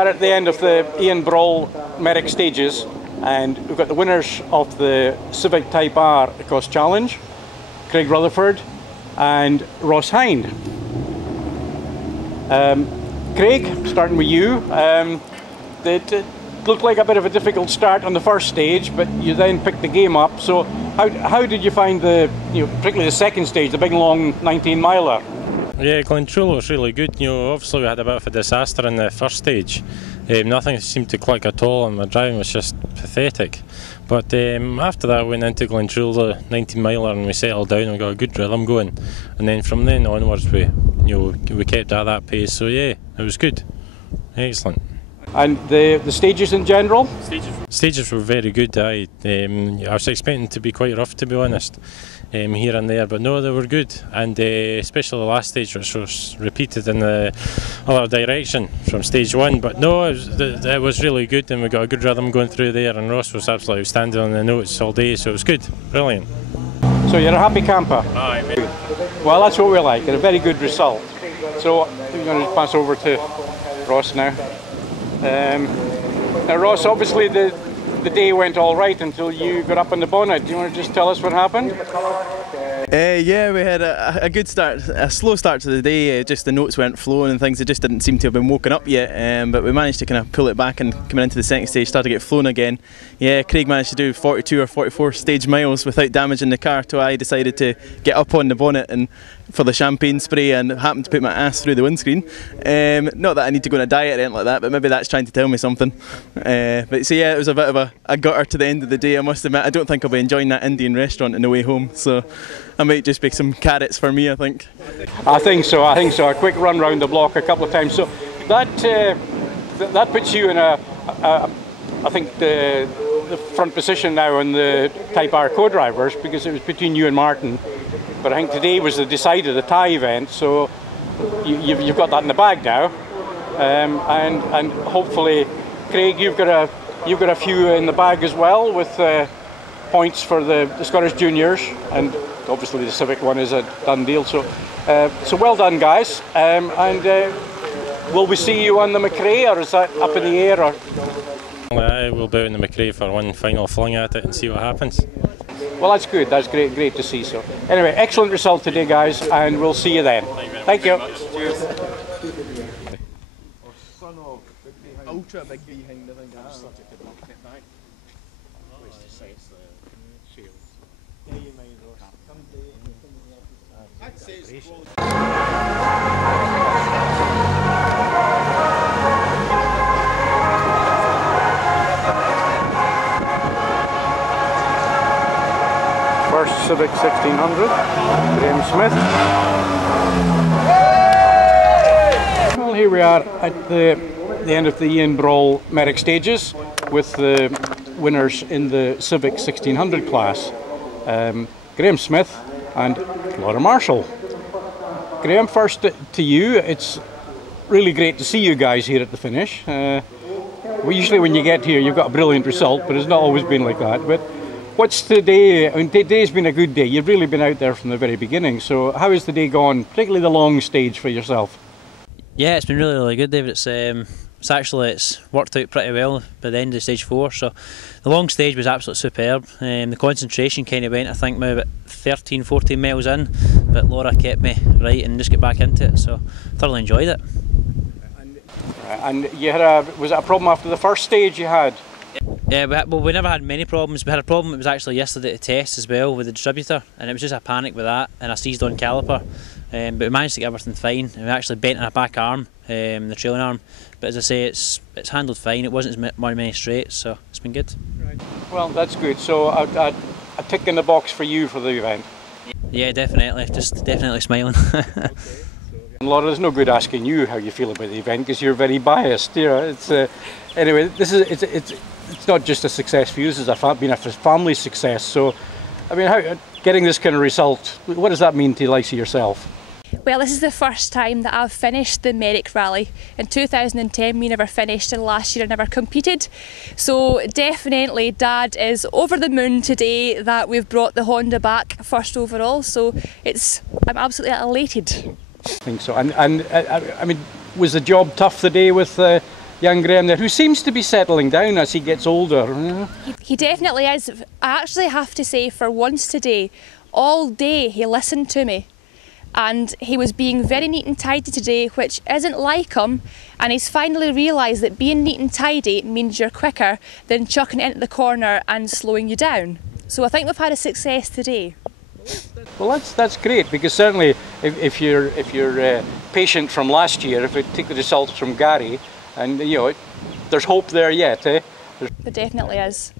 are at the end of the Ian Brawl Merrick stages, and we've got the winners of the Civic Type R Ecosse Challenge, Craig Rutherford and Ross Hind. Craig, starting with you, it looked like a bit of a difficult start on the first stage, but you then picked the game up. So how did you find particularly the second stage, the big long 19-miler? Yeah, Glentrule was really good. Obviously we had a bit of a disaster in the first stage. Nothing seemed to click at all, and my driving was just pathetic. But after that, we went into Glentrule, the 19-miler, and we settled down and we got a good rhythm going. And then from then onwards, we kept at that pace. So yeah, it was good, excellent. And the stages in general? Stages were very good. I was expecting to be quite rough, to be honest, here and there, but no, they were good. And especially the last stage, which was repeated in the other direction from stage one. But no, it was really good, and we got a good rhythm going through there. And Ross was absolutely outstanding on the notes all day, so it was good, brilliant. So you're a happy camper? Aye, mate. Well, that's what we like, and a very good result. So we're going to pass over to Ross now. Now Ross, obviously the day went all right until you got up on the bonnet. Do you want to just tell us what happened? Yeah, we had a good start, a slow start to the day. Just the notes weren't flowing and things. It just didn't seem to have been woken up yet. But we managed to kind of pull it back, and coming into the second stage, started to get flown again. Yeah, Craig managed to do 42 or 44 stage miles without damaging the car. So I decided to get up on the bonnet and for the champagne spray, and happened to put my ass through the windscreen. Not that I need to go on a diet or anything like that, but maybe that's trying to tell me something. But so yeah, it was a bit of a gutter to the end of the day, I must admit. I don't think I'll be enjoying that Indian restaurant on the way home, so I might just make some carrots for me, I think. I think so. A quick run round the block a couple of times. So that puts you in I think the front position now on the Type R co-drivers, because it was between you and Martin. But I think today was the decider, the tie event, so you've got that in the bag now, and hopefully, Craig, you've got a few in the bag as well, with points for the Scottish Juniors, and obviously the Civic one is a done deal. So well done, guys. And will we see you on the McRae, or is that up in the air? Or? I will be out in the McRae for one final fling at it and see what happens. Well, that's good. That's great to see. So, anyway, excellent result today, guys, and we'll see you then. Thank you. Cheers. Ultra big behind, I think. First Civic 1600, Graham Smith. Well, here we are at the end of the Ian Brawl Merrick stages, with the winners in the Civic 1600 class, Graham Smith and Laura Marshall. Graham, first to you. It's really great to see you guys here at the finish. Usually when you get here you've got a brilliant result, but it's not always been like that. But what's today? I mean, today's been a good day. You've really been out there from the very beginning. So how has the day gone, particularly the long stage for yourself? Yeah, it's been really good, David. It's worked out pretty well by the end of stage 4. So the long stage was absolutely superb. The concentration kind of went, I think, maybe about 13-14 miles in, but Laura kept me right and just got back into it. So thoroughly enjoyed it. And you had was it a problem after the first stage you had? Yeah, we never had many problems. We had a problem, it was actually yesterday at the test as well with the distributor, and it was just a panic with that and a seized on caliper. But we managed to get everything fine, and we actually bent in a back arm, the trailing arm. But as I say, it's handled fine. It wasn't as many straights, so it's been good. Right. Well, that's good. So a tick in the box for you for the event. Yeah, definitely. Just definitely smiling. Okay. Laura, there's no good asking you how you feel about the event, because you're very biased. It's anyway. It's not just a success for you. This has been a family success. So, I mean, getting this kind of result, what does that mean to the likes of yourself? Well, this is the first time that I've finished the Merrick Rally. In 2010 we never finished, and last year I never competed. So definitely Dad is over the moon today that we've brought the Honda back first overall. So I'm absolutely elated. I think so. And I mean, was the job tough today with young Graham there, who seems to be settling down as he gets older. He definitely is. I actually have to say, for once today, all day he listened to me. And he was being very neat and tidy today, which isn't like him, and he's finally realised that being neat and tidy means you're quicker than chucking it into the corner and slowing you down. So I think we've had a success today. Well, that's great, because certainly if you're patient from last year, if we take the results from Gary, and you know, there's hope there yet, eh? There definitely is.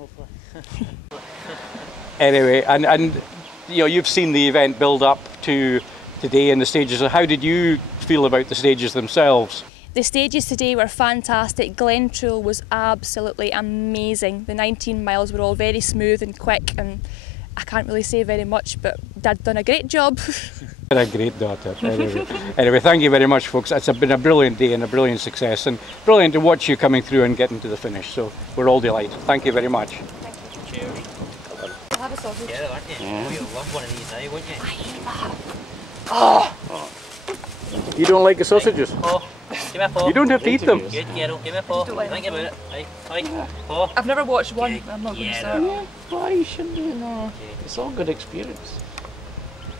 Anyway, and you know, you've seen the event build up to today and the stages. How did you feel about the stages themselves? The stages today were fantastic. Glentrool was absolutely amazing. The 19 miles were all very smooth and quick, and I can't really say very much, but Dad done a great job. You're a great daughter. Anyway, thank you very much, folks. It's been a brilliant day and a brilliant success, and brilliant to watch you coming through and getting to the finish. So we're all delighted. Thank you very much. Thank you. Cheers. I'll have a sausage. Yeah, aren't you? Yeah. Oh, you'll love one of these now, won't you? I hate that. Oh. You don't like the sausages? Paw. Give me a paw. You don't have to eat them. Good girl, give me a paw. Think about it. Right, paw. I've never watched one. I'm not going to start. Yeah, why you shouldn't do it? No. It's all good experience.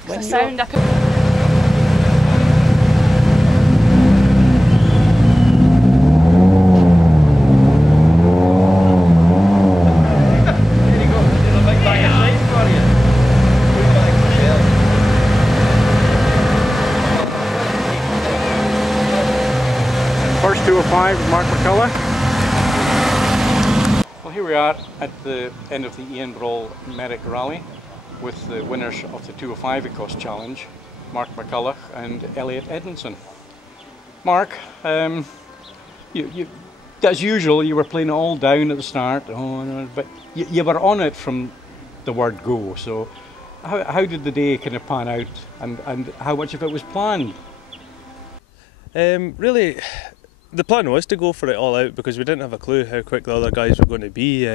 The sound I could... First 205, Mark McCullough. Well, here we are at the end of the Ian Brawl Merrick Rally with the winners of the 205 Ecosse Challenge, Mark McCullough and Elliot Edmondson. Mark, you, as usual, you were playing it all down at the start, but you were on it from the word go. So how did the day kind of pan out, and how much of it was planned? Really, the plan was to go for it all out because we didn't have a clue how quick the other guys were going to be.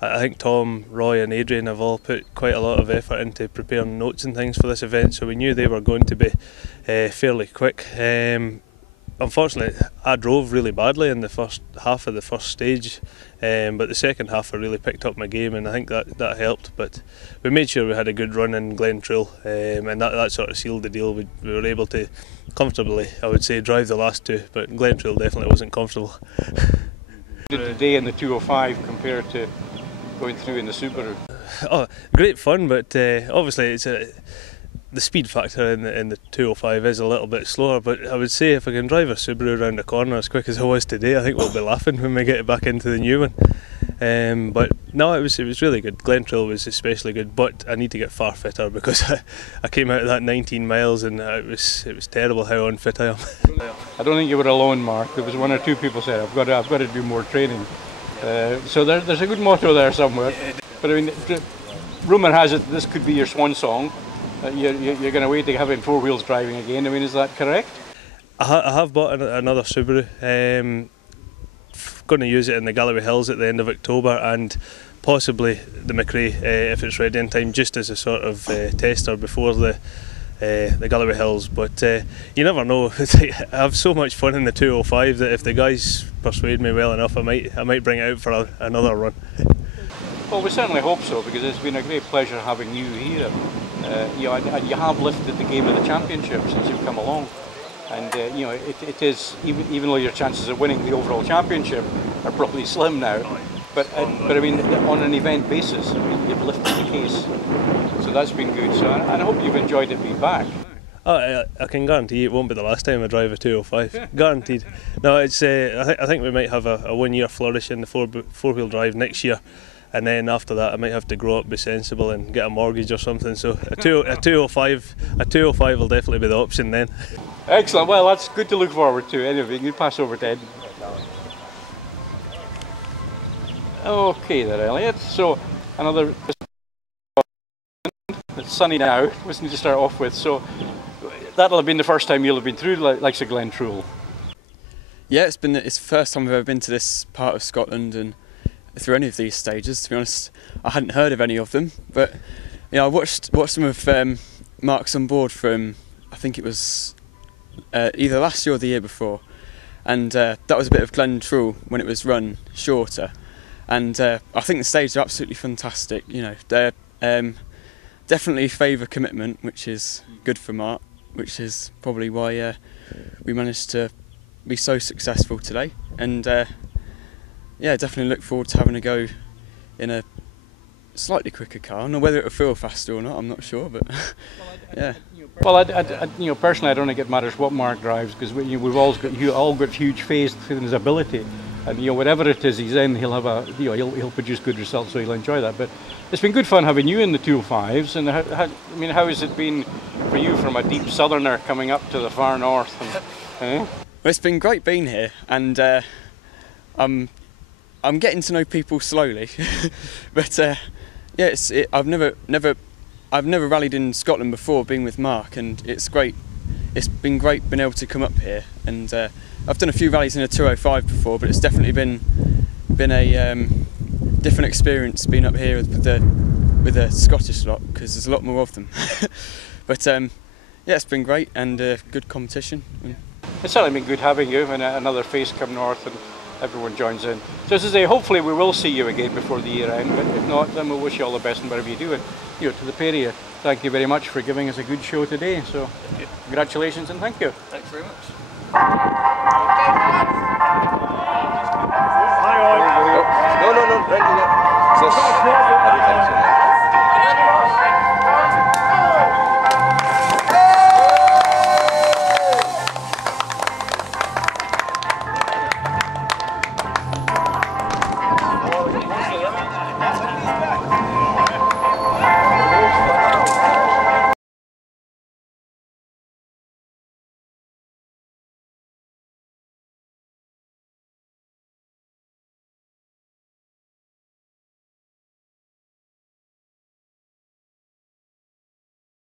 I think Tom, Roy and Adrian have all put quite a lot of effort into preparing notes and things for this event, so we knew they were going to be fairly quick. Unfortunately, I drove really badly in the first half of the first stage, but the second half I really picked up my game, and I think that helped. But we made sure we had a good run in Glentrool, and that sort of sealed the deal. We were able to comfortably, I would say, drive the last two, but Glentrool definitely wasn't comfortable. Did the day in the 205 compare to going through in the Subaru? Oh, great fun, but obviously the speed factor in the 205 is a little bit slower, but I would say if I can drive a Subaru around the corner as quick as I was today, I think we'll be laughing when we get back into the new one. But no, it was really good. Glentrool was especially good, but I need to get far fitter because I came out of that 19 miles and it was terrible how unfit I am. I don't think you were alone, Mark. There was one or two people said I've got to do more training. So there's a good motto there somewhere. But I mean, rumour has it this could be your swan song. You're going to wait to having four wheels driving again. I mean, is that correct? I have bought another Subaru. Going to use it in the Galloway Hills at the end of October, and possibly the McRae if it's ready in time, just as a sort of tester before the Galloway Hills. But you never know. I have so much fun in the 205 that if the guys persuade me well enough, I might bring it out for another run. Well, we certainly hope so, because it's been a great pleasure having you here. And you have lifted the game of the championship since you've come along. And it is, even though your chances of winning the overall championship are probably slim now, but I mean, on an event basis, you've lifted the case. So that's been good. So and I hope you've enjoyed it being back. Oh, I can guarantee it won't be the last time I drive a 205. Guaranteed. No, it's. I think we might have a 1 year flourish in the four-wheel drive next year. And then after that I might have to grow up, be sensible and get a mortgage or something, so a 205 will definitely be the option then. Excellent, well that's good to look forward to. Anyway, you can pass over to Ed. Okay there, Elliot, so another, it's sunny now, wasn't to start off with, so that'll have been the first time you'll have been through like Glentrool. Yeah, it's the first time I've ever been to this part of Scotland and through any of these stages. To be honest, I hadn't heard of any of them, but I watched some of Mark's on board from, I think it was either last year or the year before, and that was a bit of Glen Trull when it was run shorter. And I think the stages are absolutely fantastic. You know, they're definitely favour commitment, which is good for Mark, which is probably why we managed to be so successful today. And yeah, definitely look forward to having a go in a slightly quicker car. I don't know whether it'll feel faster or not, I'm not sure, but yeah. Well, you know, personally, I don't think it matters what Mark drives, because we've all got huge faith in his ability, and you know, whatever it is he's in, he'll have a, you know, he'll produce good results, so he'll enjoy that. But it's been good fun having you in the 205s, and I mean, how has it been for you from a deep southerner coming up to the far north? And, Well, it's been great being here, and I'm getting to know people slowly, but yeah, I've never rallied in Scotland before, being with Mark, and it's great. It's been great being able to come up here, and I've done a few rallies in a 205 before, but it's definitely been a different experience being up here with the Scottish lot, because there's a lot more of them. But yeah, it's been great, and good competition. it's certainly been good having you and another face come north, and everyone joins in. So as I say, hopefully we will see you again before the year end, but if not, then we'll wish you all the best in whatever you do. And you know, to the pair of you, thank you very much for giving us a good show today. So congratulations and thank you. Thanks very much.